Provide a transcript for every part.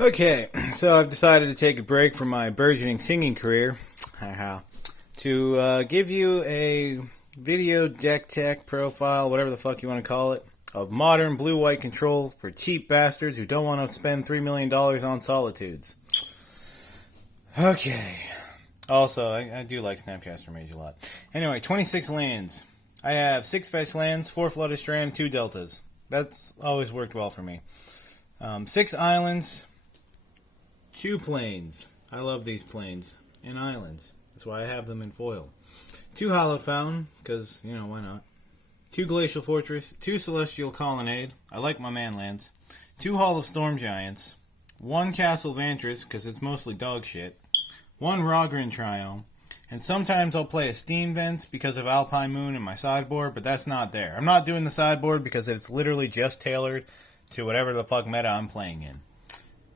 Okay, so I've decided to take a break from my burgeoning singing career to give you a video deck tech profile, whatever the fuck you want to call it, of modern blue-white control for cheap bastards who don't want to spend $3 million on Solitudes. Okay. Also, I do like Snapcaster Mage a lot. Anyway, 26 lands. I have 6 fetch lands, 4 Flooded Strand, 2 Deltas. That's always worked well for me. 6 islands, 2 plains. I love these plains and islands. That's why I have them in foil. 2 Hallowed Fountain, because, why not? 2 Glacial Fortress, 2 Celestial Colonnade. I like my man lands. 2 Hall of Storm Giants. 1 Castle Vantress, because it's mostly dog shit. 1 Rogran Triome. And sometimes I'll play a Steam Vents because of Alpine Moon in my sideboard, but that's not there. I'm not doing the sideboard because it's literally just tailored to whatever the fuck meta I'm playing in.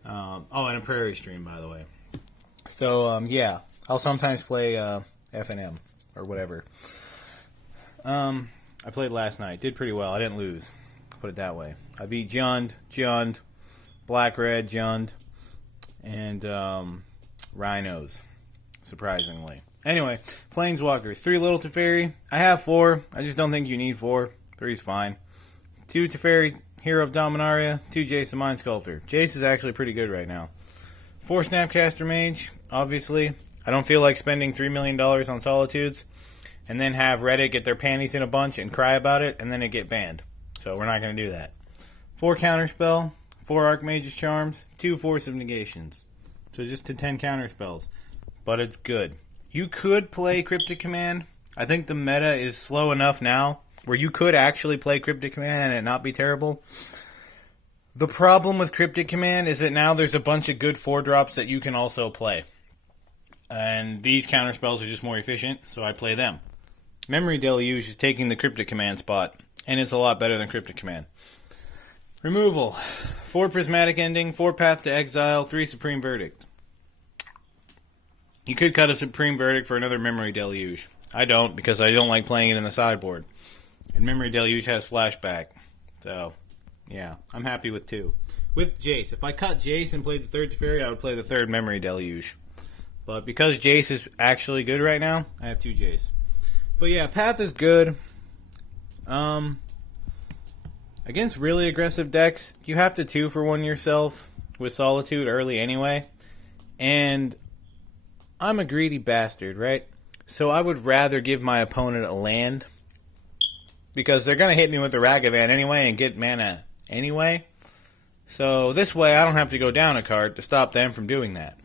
And a Prairie Stream, by the way. So, yeah. I'll sometimes play FNM or whatever. I played last night. Did pretty well. I didn't lose. Put it that way. I beat Jund, Black-Red, Jund, and Rhinos, surprisingly. Anyway, Planeswalkers. 3 Little Teferi. I have 4. I just don't think you need 4. 3's fine. 2 Teferi, Hero of Dominaria. 2 Jace the Mind Sculptor. Jace is actually pretty good right now. 4 Snapcaster Mage, obviously. I don't feel like spending $3 million on Solitudes and then have Reddit get their panties in a bunch and cry about it and then it get banned. So we're not going to do that. 4 Counterspell, 4 Archmage's Charms, 2 Force of Negations. So just to 10 counterspells. But it's good. You could play Cryptic Command. I think the meta is slow enough now where you could actually play Cryptic Command and it not be terrible. The problem with Cryptic Command is that now there's a bunch of good 4-drops that you can also play. And these counterspells are just more efficient, so I play them. Memory Deluge is taking the Cryptic Command spot, and it's a lot better than Cryptic Command. Removal. 4 Prismatic Ending, 4 Path to Exile, 3 Supreme Verdict. You could cut a Supreme Verdict for another Memory Deluge. I don't, because I don't like playing it in the sideboard. And Memory Deluge has Flashback. So, yeah, I'm happy with 2. With Jace. If I cut Jace and played the 3rd Teferi, I would play the 3rd Memory Deluge. But because Jace is actually good right now, I have 2 Jace. But yeah, Path is good. Against really aggressive decks, you have to 2-for-1 yourself with Solitude early anyway. And I'm a greedy bastard, right? So I would rather give my opponent a land. Because they're going to hit me with the Ragavan anyway and get mana anyway. So this way I don't have to go down a card to stop them from doing that.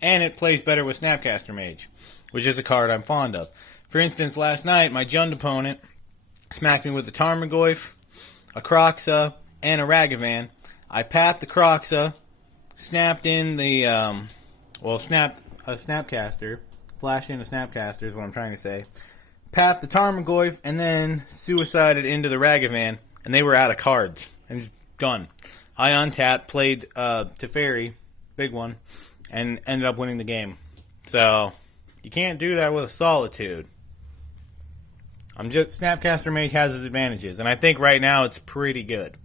And it plays better with Snapcaster Mage, which is a card I'm fond of. For instance, last night, my Jund opponent smacked me with a Tarmogoyf, a Kroxa, and a Ragavan. I pathed the Kroxa, snapped in the, snapped a Snapcaster, flashed in a Snapcaster is what I'm trying to say, pathed the Tarmogoyf, and then suicided into the Ragavan, and they were out of cards. And just done. I untapped, played Teferi, big one, and ended up winning the game. So, you can't do that with a Solitude. Snapcaster Mage has its advantages, and I think right now it's pretty good.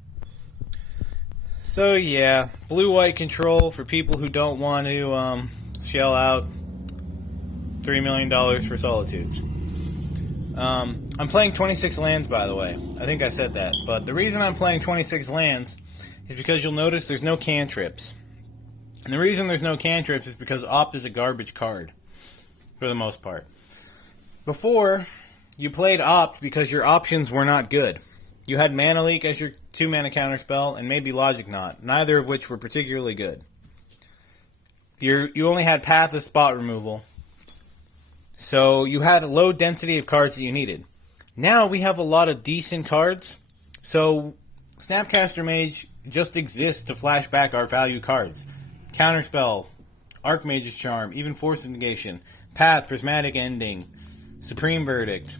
So yeah, blue-white control for people who don't want to shell out $3 million for Solitudes. I'm playing 26 lands, by the way. I think I said that. But the reason I'm playing 26 lands is because you'll notice there's no cantrips. And the reason there's no cantrips is because Opt is a garbage card, for the most part. Before, you played Opt because your options were not good. You had Mana Leak as your 2-mana counterspell, and maybe Logic Knot, neither of which were particularly good. You only had Path of Spot Removal, so you had a low density of cards that you needed. Now we have a lot of decent cards, so Snapcaster Mage just exists to flash back our value cards. Counterspell, Archmage's Charm, even Force of Negation, Path, Prismatic Ending, Supreme Verdict.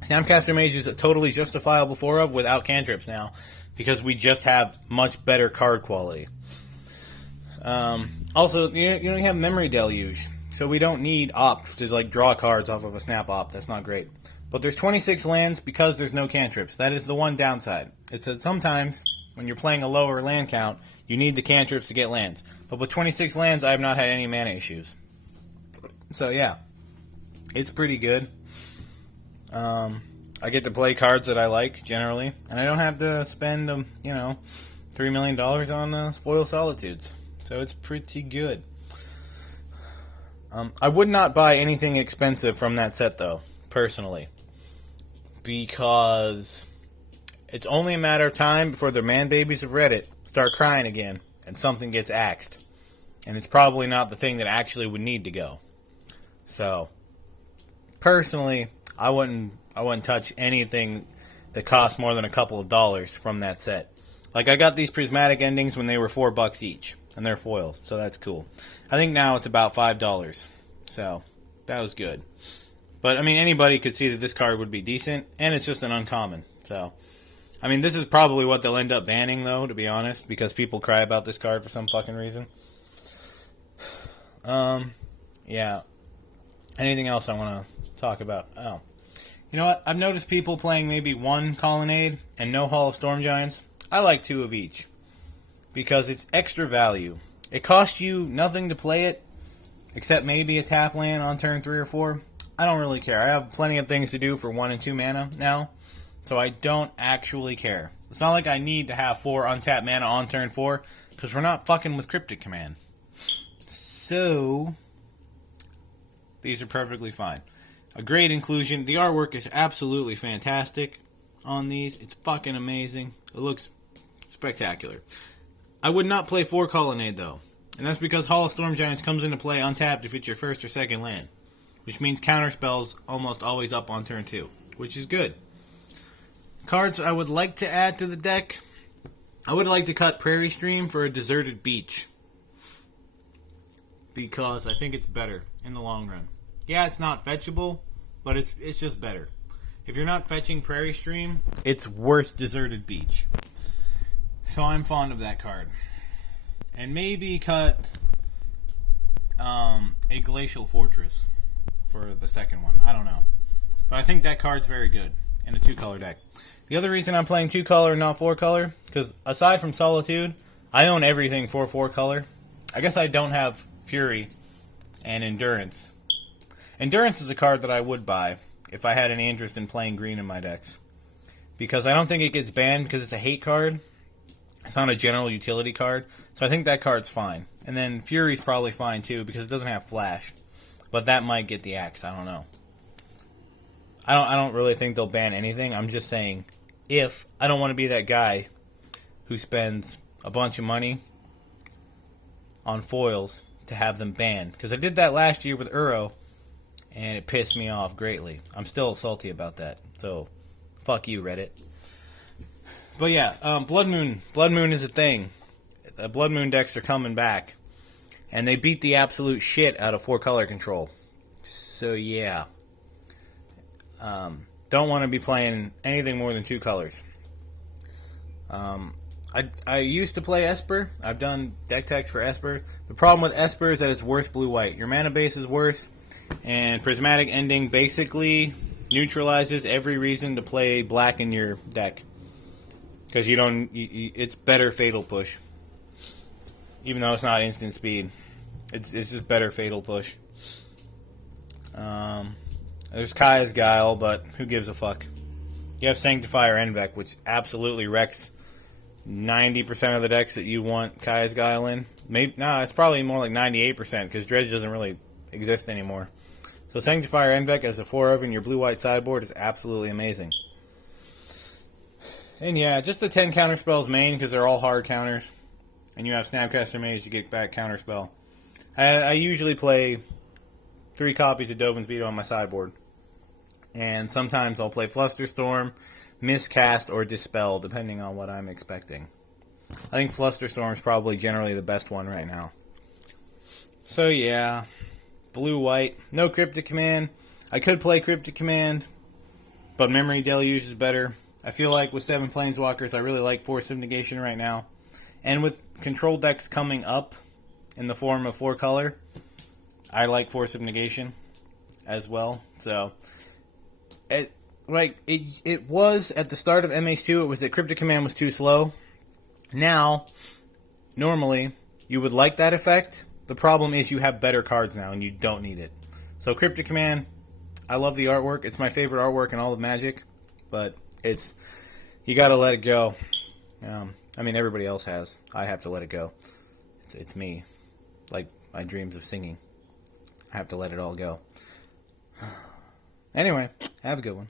Snapcaster Mage is totally justifiable for of without cantrips now, because we just have much better card quality. Also, you don't have Memory Deluge, so we don't need Opt to draw cards off of a Snap Opt. That's not great. But there's 26 lands because there's no cantrips. That is the one downside. It's that sometimes when you're playing a lower land count, you need the cantrips to get lands. But with 26 lands, I have not had any mana issues. So yeah, it's pretty good. I get to play cards that I like, generally, and I don't have to spend, $3 million on Foil Solitudes. So it's pretty good. I would not buy anything expensive from that set, though, personally. Because it's only a matter of time before the man babies of Reddit start crying again, and something gets axed. And it's probably not the thing that actually would need to go. So, personally, I wouldn't touch anything that costs more than a couple of dollars from that set. Like, I got these prismatic endings when they were $4 each, and they're foil, so that's cool. I think now it's about $5, so that was good. But, I mean, anybody could see that this card would be decent, and it's just an uncommon. So, I mean, this is probably what they'll end up banning, though, to be honest, because people cry about this card for some fucking reason. Yeah. Anything else I want to talk about? Oh. You know what? I've noticed people playing maybe one Colonnade and no Hall of Storm Giants. I like 2 of each, because it's extra value. It costs you nothing to play it, except maybe a tap land on turn 3 or 4. I don't really care. I have plenty of things to do for 1 and 2 mana now, so I don't actually care. It's not like I need to have 4 untapped mana on turn 4, because we're not fucking with Cryptic Command. So, these are perfectly fine. A great inclusion. The artwork is absolutely fantastic on these. It's fucking amazing. It looks spectacular. I would not play 4 Colonnade, though. And that's because Hall of Storm Giants comes into play untapped if it's your first or second land. Which means counterspells almost always up on turn 2. Which is good. Cards I would like to add to the deck. I would like to cut Prairie Stream for a Deserted Beach. Because I think it's better in the long run. Yeah, it's not fetchable, but it's just better. If you're not fetching Prairie Stream, it's worse Deserted Beach. So I'm fond of that card. And maybe cut a Glacial Fortress for the second one. I don't know. But I think that card's very good in a 2-color deck. The other reason I'm playing 2-color and not 4-color, because aside from Solitude, I own everything for 4-color. I guess I don't have Fury and Endurance. Endurance is a card that I would buy if I had any interest in playing green in my decks. Because I don't think it gets banned because it's a hate card. It's not a general utility card. So I think that card's fine. And then Fury's probably fine too because it doesn't have flash. But that might get the axe. I don't know. I don't really think they'll ban anything. I'm just saying if I don't want to be that guy who spends a bunch of money on foils to have them banned. Because I did that last year with Uro. And it pissed me off greatly. I'm still salty about that. So, fuck you, Reddit. But yeah, Blood Moon. Blood Moon is a thing. The Blood Moon decks are coming back. And they beat the absolute shit out of 4-color control. So yeah. Don't want to be playing anything more than 2 colors. I used to play Esper. I've done deck techs for Esper. The problem with Esper is that it's worse blue-white. Your mana base is worse. And Prismatic Ending basically neutralizes every reason to play black in your deck. Because it's better Fatal Push. Even though it's not instant speed. It's just better Fatal Push. There's Kaya's Guile, but who gives a fuck? You have Sanctifier Envec, which absolutely wrecks 90% of the decks that you want Kaya's Guile in. It's probably more like 98% because Dredge doesn't really exist anymore. So Sanctifier Envec as a 4 in your blue-white sideboard is absolutely amazing. And yeah, just the 10 counterspells main because they're all hard counters. And you have Snapcaster Mage to get back counterspell. I usually play 3 copies of Dovin's Veto on my sideboard. And sometimes I'll play Flusterstorm, Miscast, or Dispel, depending on what I'm expecting. I think Flusterstorm is probably generally the best one right now. So yeah, blue-white, no Cryptic Command. I could play Cryptic Command, but Memory Deluge is better. I feel like with 7 Planeswalkers, I really like Force of Negation right now. And with control decks coming up in the form of 4-color, I like Force of Negation as well. So, it was at the start of MH2, it was that Cryptic Command was too slow. Now, normally, you would like that effect. The problem is you have better cards now, and you don't need it. So Cryptic Command, I love the artwork. It's my favorite artwork in all of Magic, but you got to let it go. I mean, everybody else has. I have to let it go. It's me. Like my dreams of singing. I have to let it all go. Anyway, have a good one.